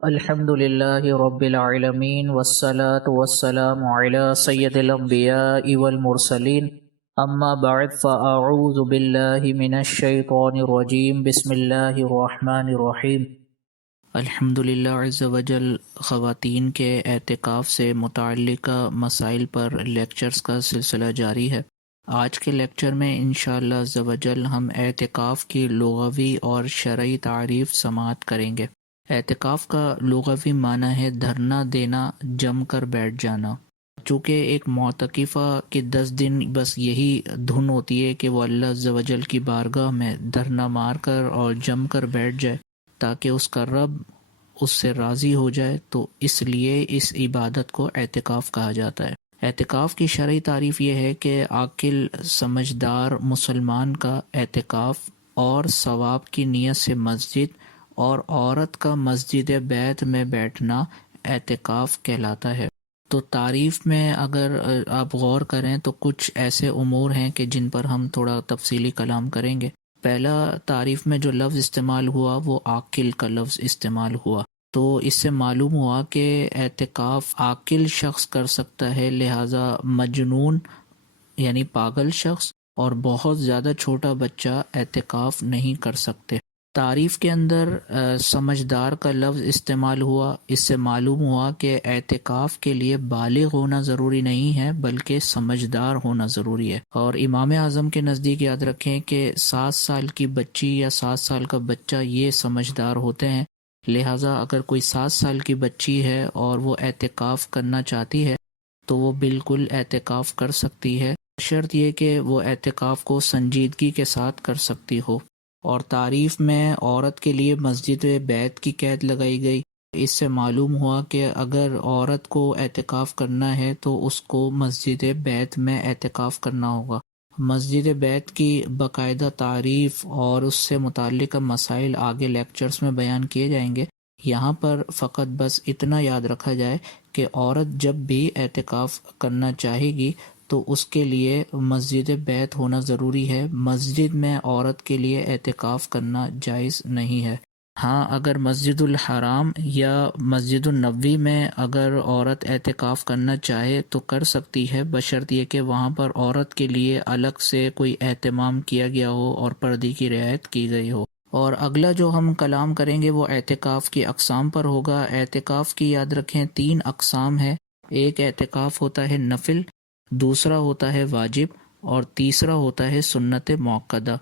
الحمد لله رب العالمين والصلاة والسلام على سيد الأنبياء والمرسلين أما بعد فأعوذ بالله من الشيطان الرجيم بسم الله الرحمن الرحيم الحمد للہ عز وجل خواتین کے اعتکاف سے متعلقہ مسائل پر لیکچرز کا سلسلہ جاری ہے۔ آج کے لیکچر میں انشاءاللہ عز وجل ہم اعتکاف کی لغوی اور شرعی تعریف سماعت کریں گے۔ اعتکاف کا لغوی معنی ہے دھرنا دینا، جم کر بیٹھ جانا۔ چونکہ ایک معتکفہ کی 10 دن بس یہی دھن ہوتی ہے کہ وہ اللہ عز وجل کی بارگاہ میں دھرنا مار کر اور جم کر بیٹھ جائے تاکہ اس کا رب اس سے راضی ہو جائے، تو اس لیے اس عبادت کو اعتکاف کہا جاتا ہے۔ اعتکاف کی شرعی تعریف یہ ہے کہ عاقل سمجھدار مسلمان کا اعتکاف اور ثواب کی نیت سے مسجد اور عورت کا مسجد بیت میں بیٹھنا اعتکاف کہلاتا ہے۔ تو تعریف میں اگر آپ غور کریں تو کچھ ایسے امور ہیں کہ جن پر ہم تھوڑا تفصیلی کلام کریں گے۔ پہلا، تعریف میں جو لفظ استعمال ہوا وہ عاقل کا لفظ استعمال ہوا، تو اس سے معلوم ہوا کہ اعتکاف عاقل شخص کر سکتا ہے، لہٰذا مجنون یعنی پاگل شخص اور بہت زیادہ چھوٹا بچہ اعتکاف نہیں کر سکتے۔ تعریف کے اندر سمجھدار کا لفظ استعمال ہوا، اس سے معلوم ہوا کہ اعتکاف کے لیے بالغ ہونا ضروری نہیں ہے بلکہ سمجھدار ہونا ضروری ہے۔ اور امام اعظم کے نزدیک یاد رکھیں کہ 7 سال کی بچی یا 7 سال کا بچہ یہ سمجھدار ہوتے ہیں، لہٰذا اگر کوئی 7 سال کی بچی ہے اور وہ اعتکاف کرنا چاہتی ہے تو وہ بالکل اعتکاف کر سکتی ہے، شرط یہ کہ وہ اعتکاف کو سنجیدگی کے ساتھ کر سکتی ہو۔ اور تعریف میں عورت کے لیے مسجد بیت کی قید لگائی گئی۔ اس سے معلوم ہوا کہ اگر عورت کو اعتکاف کرنا ہے تو اس کو مسجد بیت میں اعتکاف کرنا ہوگا۔ مسجد بیت کی باقاعدہ تعریف اور اس سے متعلقہ مسائل آگے لیکچرز میں بیان کیے جائیں گے۔ یہاں پر فقط بس اتنا یاد رکھا جائے کہ عورت جب بھی اعتکاف کرنا چاہے گی تو اس کے لیے مسجد بیت ہونا ضروری ہے۔ مسجد میں عورت کے لیے اعتکاف کرنا جائز نہیں ہے۔ ہاں، اگر مسجد الحرام یا مسجد النبوی میں اگر عورت اعتکاف کرنا چاہے تو کر سکتی ہے، بشرط یہ کہ وہاں پر عورت کے لیے الگ سے کوئی اہتمام کیا گیا ہو اور پردے کی رعایت کی گئی ہو۔ اور اگلا جو ہم کلام کریں گے وہ اعتکاف کی اقسام پر ہوگا۔ اعتکاف کی یاد رکھیں 3 اقسام ہے۔ ایک اعتکاف ہوتا ہے نفل، دوسرا ہوتا ہے واجب، اور تیسرا ہوتا ہے سنت موقدہ۔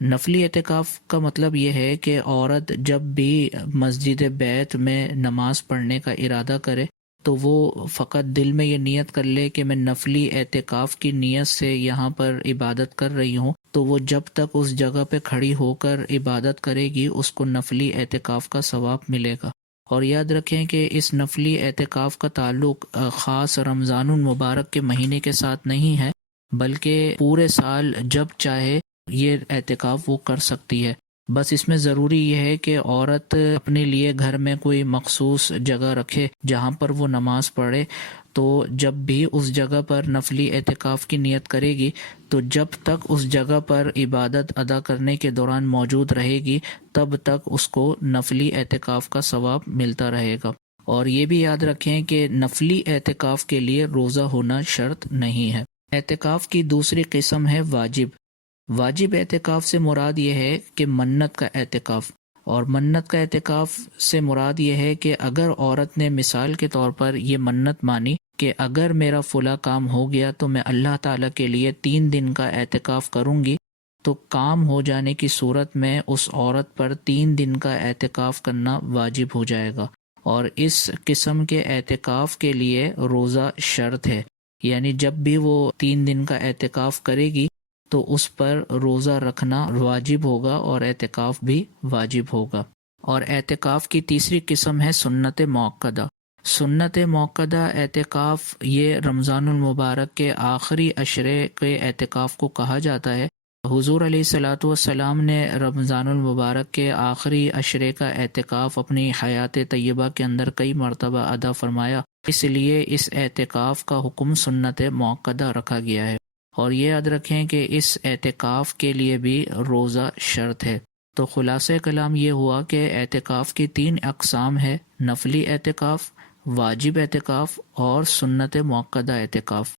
نفلی اعتکاف کا مطلب یہ ہے کہ عورت جب بھی مسجد بیت میں نماز پڑھنے کا ارادہ کرے تو وہ فقط دل میں یہ نیت کر لے کہ میں نفلی اعتکاف کی نیت سے یہاں پر عبادت کر رہی ہوں، تو وہ جب تک اس جگہ پہ کھڑی ہو کر عبادت کرے گی اس کو نفلی اعتکاف کا ثواب ملے گا۔ اور یاد رکھیں کہ اس نفلی اعتکاف کا تعلق خاص رمضان المبارک کے مہینے کے ساتھ نہیں ہے، بلکہ پورے سال جب چاہے یہ اعتکاف وہ کر سکتی ہے۔ بس اس میں ضروری یہ ہے کہ عورت اپنے لیے گھر میں کوئی مخصوص جگہ رکھے جہاں پر وہ نماز پڑھے، تو جب بھی اس جگہ پر نفلی اعتکاف کی نیت کرے گی تو جب تک اس جگہ پر عبادت ادا کرنے کے دوران موجود رہے گی تب تک اس کو نفلی اعتکاف کا ثواب ملتا رہے گا۔ اور یہ بھی یاد رکھیں کہ نفلی اعتکاف کے لیے روزہ ہونا شرط نہیں ہے۔ اعتکاف کی دوسری قسم ہے واجب۔ واجب اعتکاف سے مراد یہ ہے کہ منت کا اعتکاف، اور منت کا اعتکاف سے مراد یہ ہے کہ اگر عورت نے مثال کے طور پر یہ منت مانی کہ اگر میرا فلاں کام ہو گیا تو میں اللہ تعالیٰ کے لیے 3 دن کا اعتکاف کروں گی، تو کام ہو جانے کی صورت میں اس عورت پر 3 دن کا اعتکاف کرنا واجب ہو جائے گا۔ اور اس قسم کے اعتکاف کے لیے روزہ شرط ہے، یعنی جب بھی وہ 3 دن کا اعتکاف کرے گی تو اس پر روزہ رکھنا واجب ہوگا اور اعتکاف بھی واجب ہوگا۔ اور اعتکاف کی تیسری قسم ہے سنت موقدہ۔ سنت موقدہ اعتکاف یہ رمضان المبارک کے آخری عشرے کے اعتکاف کو کہا جاتا ہے۔ حضور علیہ الصلاۃ والسلام نے رمضان المبارک کے آخری عشرے کا اعتکاف اپنی حیات طیبہ کے اندر کئی مرتبہ ادا فرمایا، اس لیے اس اعتکاف کا حکم سنت موقدہ رکھا گیا ہے۔ اور یہ یاد رکھیں کہ اس اعتکاف کے لیے بھی روزہ شرط ہے۔ تو خلاصہ کلام یہ ہوا کہ اعتکاف کی 3 اقسام ہے: نفلی اعتکاف، واجب اعتکاف اور سنت مؤکدہ اعتکاف۔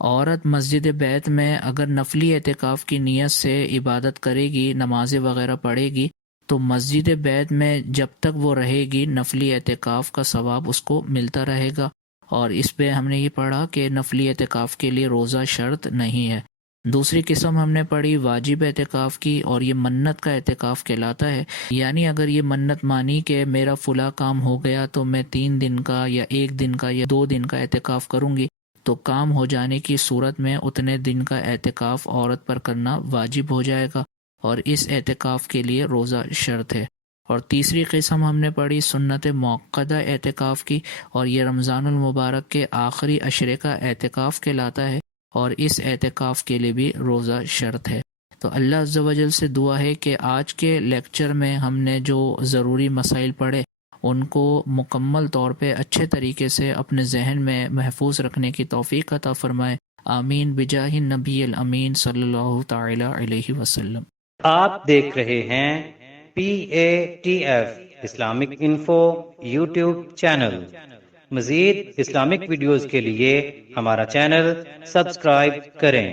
عورت مسجد بیت میں اگر نفلی اعتکاف کی نیت سے عبادت کرے گی، نمازیں وغیرہ پڑھے گی، تو مسجد بیت میں جب تک وہ رہے گی نفلی اعتکاف کا ثواب اس کو ملتا رہے گا۔ اور اس پہ ہم نے یہ پڑھا کہ نفلی اعتکاف کے لیے روزہ شرط نہیں ہے۔ دوسری قسم ہم نے پڑھی واجب اعتکاف کی، اور یہ منت کا اعتکاف کہلاتا ہے۔ یعنی اگر یہ منت مانی کہ میرا فلاں کام ہو گیا تو میں 3 دن کا یا 1 دن کا یا 2 دن کا اعتکاف کروں گی، تو کام ہو جانے کی صورت میں اتنے دن کا اعتکاف عورت پر کرنا واجب ہو جائے گا، اور اس اعتکاف کے لیے روزہ شرط ہے۔ اور تیسری قسم ہم نے پڑھی سنت مؤکدہ اعتکاف کی، اور یہ رمضان المبارک کے آخری عشرے کا اعتکاف کہلاتا ہے، اور اس اعتکاف کے لیے بھی روزہ شرط ہے۔ تو اللہ عز و جل سے دعا ہے کہ آج کے لیکچر میں ہم نے جو ضروری مسائل پڑھے ان کو مکمل طور پہ اچھے طریقے سے اپنے ذہن میں محفوظ رکھنے کی توفیق عطا فرمائے۔ آمین بجاہ نبی الامین صلی اللہ تعالی علیہ وسلم۔ آپ دیکھ رہے ہیں PATF Islamic info YouTube channel. مزید اسلامک ویڈیوز کے لیے ہمارا چینل سبسکرائب کریں۔